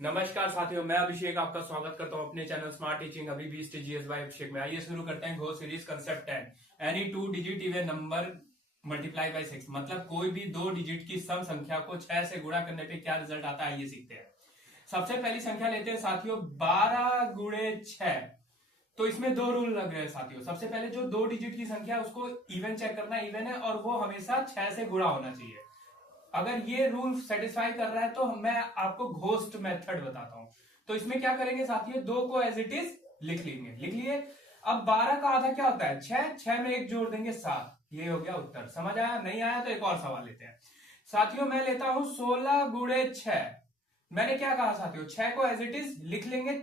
नमस्कार साथियों, मैं अभिषेक आपका स्वागत करता हूं अपने चैनल स्मार्ट टीचिंग अभी 20 जीएस बाय अभिषेक में। आइए शुरू करते हैं Ghosh series concept 10। Any two digit even number multiply by 6, मतलब कोई भी दो डिजिट की सम संख्या को 6 से गुणा करने पे क्या रिजल्ट आता है, आइए सीखते हैं। सबसे पहली संख्या लेते हैं साथियों 12 गुणे 6। तो इसमें दो रूल लग रहे हैं साथियों। सबसे पहले जो दो डिजिट की संख्या है उसको इवन चेक करना, इवन है और वो हमेशा 6 से गुणा होना चाहिए। अगर ये रूल सेटिस्फाई कर रहा है तो मैं आपको घोस्ट मेथड बताता हूं। तो इसमें क्या करेंगे साथियों, दो को एज इट इज लिख लेंगे। लिख लिए। अब 12 का आधा क्या होता है 6, 6 में एक जोड़ देंगे 7। ये हो गया उत्तर। समझ आया? नहीं आया तो एक और सवाल लेते हैं साथियों। मैं लेता हूं 16 गुणे 6। मैंने क्या कहा साथियों, 6 को एज इट इज लिख लेंगे।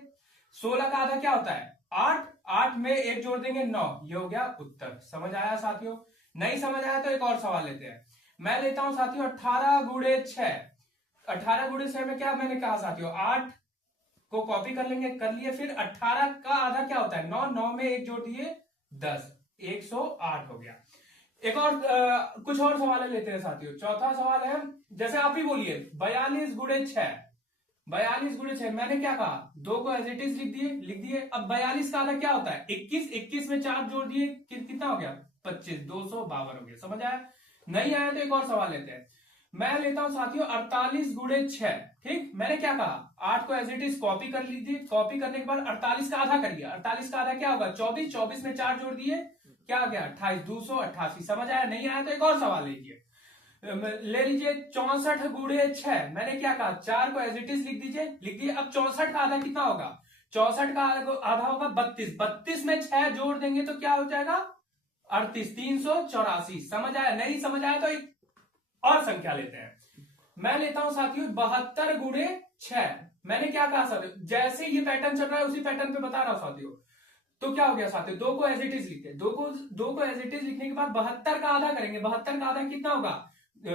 16 का आधा क्या होता है 8, 8 में एक जोड़ देंगे 9। ये हो गया उत्तर। समझ आया साथियों? नहीं समझ आया तो एक और सवाल लेते हैं। मैं लेता हूं साथियों 18 गुणे 6। 18 गुणे 6 में क्या मैंने कहा साथियों, 8 को कॉपी कर लेंगे, कर लिए। फिर 18 का आधा क्या होता है 9, 9 में एक जोड़ दिए 10, 108 हो गया। एक और कुछ और सवाल लेते हैं साथियों। चौथा सवाल है, जैसे आप ही बोलिए 42 गुणे 6। 42 गुणे 6 मैंने क्या कहा, दो को एज इट इज लिख दिए। अब 42 का आधा क्या होता है 21, 21 में 4 जोड़ दिए कितना हो गया 25, 252 हो गया। समझ आया? नहीं आया तो एक और सवाल लेते हैं। मैं लेता हूं साथियों 48 गुणे 6। ठीक, मैंने क्या कहा 8 को एज इट इज कॉपी कर लीजिए। कॉपी करने के बाद 48 का आधा करिए। 48 का आधा क्या होगा 24, 24 में 4 जोड़ दिए क्या आ गया 28, 288। समझ आया? नहीं आया तो एक और सवाल लीजिए। ले लीजिए 64 गुणे 6। मैंने क्या कहा 4 को एज इट इज लिख दीजिए। लिख दिए। अब 64 का आधा कितना होगा, 64 का आधा होगा 32। 32 में 6 जोड़ देंगे तो क्या हो जाएगा 38, 384। समझ आया? नहीं समझ आया तो एक और संख्या लेते हैं। मैं लेता हूं साथियों 72 गुणे 6। मैंने क्या कहा साथियों, जैसे ये पैटर्न चल रहा है उसी पैटर्न पे बता रहा हूं साथियों। तो क्या हो गया साथियों, दो को एज इट इज लिखते हैं। दो को एज इट इज लिखने के बाद 72 का आधा करेंगे। 72 का आधा कितना होगा,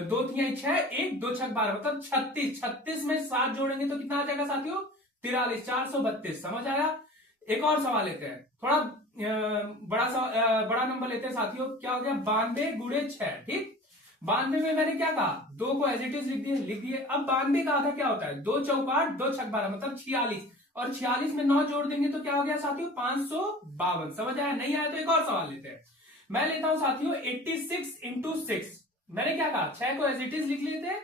2 3 6, 1 2 6 12, मतलब 36। 36 में 7 जोड़ेंगे तो कितना आ जाएगा साथियों 43, 432। समझ आया? एक और सवाल लेते हैं, थोड़ा बड़ा नंबर लेते हैं साथियों। क्या हो गया 92 गुणे 6। ठीक, 92 में मैंने क्या कहा, दो को एज इट इज लिख दिए। अब 92 का आधा क्या होता है 2 चौक 2 छक 12, मतलब 46। और 46 में 9 जोड़ देंगे तो क्या हो गया साथियों 552। समझ आया? नहीं आया तो एक और सवाल लेते हैं। मैं लेता हूं साथियों 86 इंटू 6। मैंने क्या कहा 6 को एज इट इज लिख लेते हैं।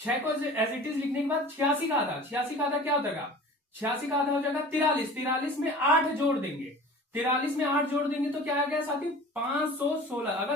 6 को एज इट इज लिखने के बाद 86 का आधा, 86 का आधा क्या हो जाएगा 86 का आधा हो जाएगा 43। 43 में 8 जोड़ देंगे। 43 में 8 जोड़ देंगे तो क्या आ गया साथी 516। अगर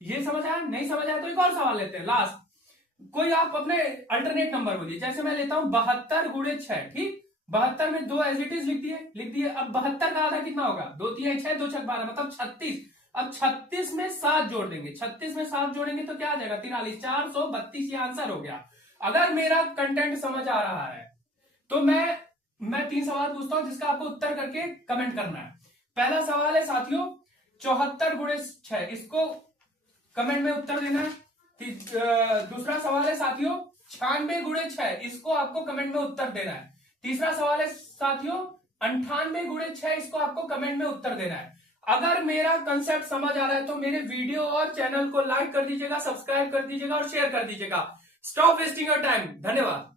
ये समझ आया? नहीं समझ आया तो एक और सवाल लेते हैं लास्ट। कोई आप अपने अल्टरनेट नंबर बोलिए। जैसे मैं लेता हूं 72 गुणे 6। ठीक, 72 में 2 एज इट इज लिख दिए। अब 72 का आधा कितना होगा 2 3 6, 2 6 12, मतलब 36। अब 36 में 7 जोड़ देंगे। 36 में 7 जोड़ेंगे तो क्या आ जाएगा 43, 432। ये आंसर हो गया। अगर मेरा कंटेंट समझ आ रहा है तो मैं 3 सवाल पूछता हूं जिसका आपको उत्तर करके कमेंट करना है। पहला सवाल है साथियों 74 गुणे 6, इसको कमेंट में उत्तर देना है। दूसरा सवाल है साथियों 96 गुणे 6, इसको आपको कमेंट में उत्तर देना है। तीसरा सवाल है साथियों 98 गुणे 6, इसको आपको कमेंट में उत्तर देना है। अगर मेरा कंसेप्ट समझ आ रहा है तो मेरे वीडियो और चैनल को लाइक कर दीजिएगा, सब्सक्राइब कर दीजिएगा और शेयर कर दीजिएगा। Stop wasting your time. धन्यवाद।